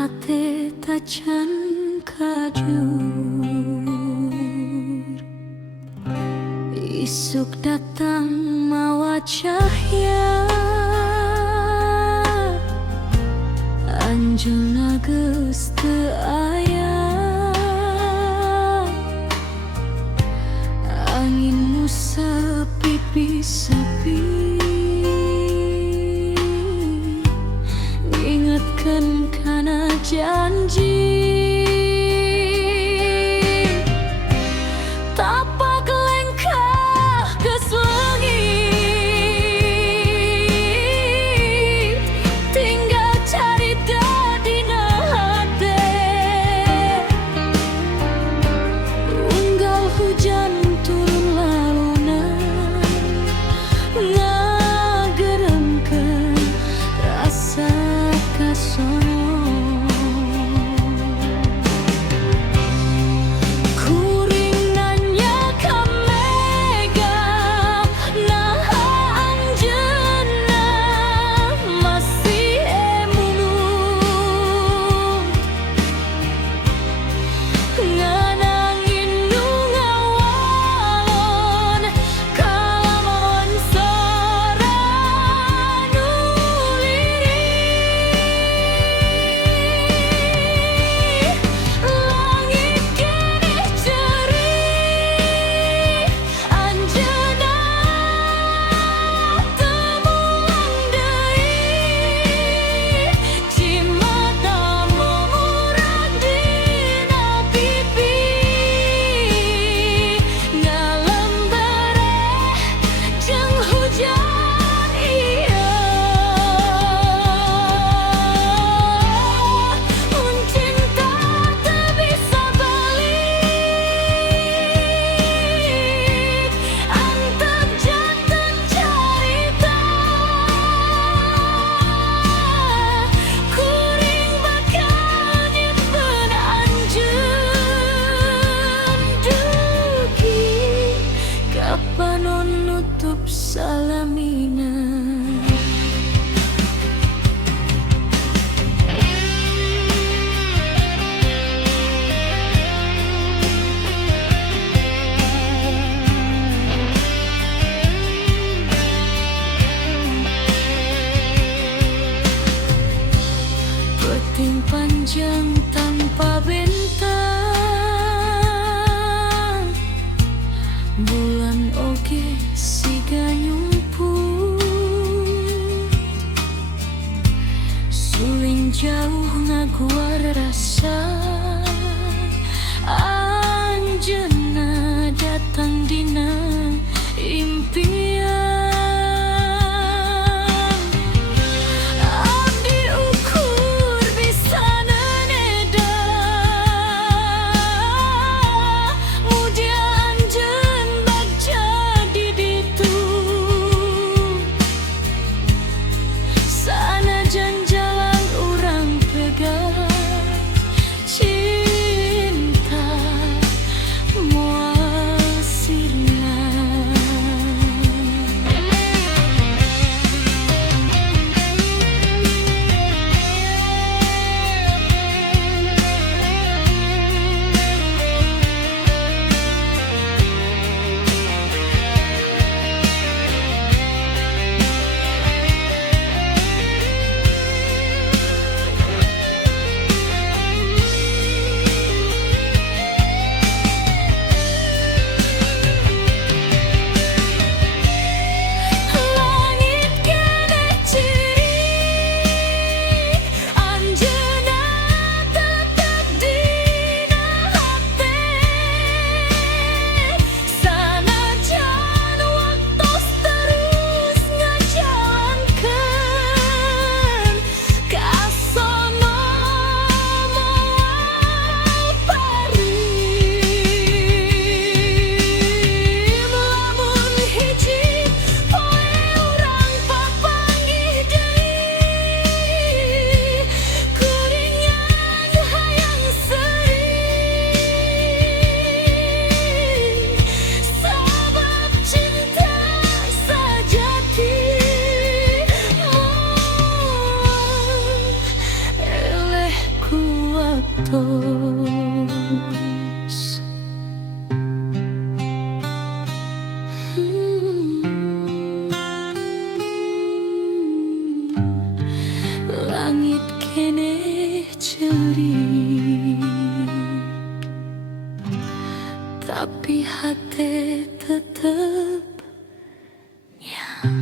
hati tacan kajur. Isuk datang mawa cahya, anjeunna geus teu aya. Angin sepi-sepi ngingetkeun kana janji. Tapak lengkah geus leungit, tinggal carita dina hate. Unggal hujan turun lalunan, ngageurengkeun rasa kasono. Nutup salamina. Peting panjang tanpa bentang, bulan oge siga nyumput, suling jauh ngaguar rasa. Anjeunna datang dina impian. Abdi ukur bisa neneda, mudia anjeun bagja di ditu. Sanajan jalan urang pegang, cinta moal sirna. tapi hati tetep ya.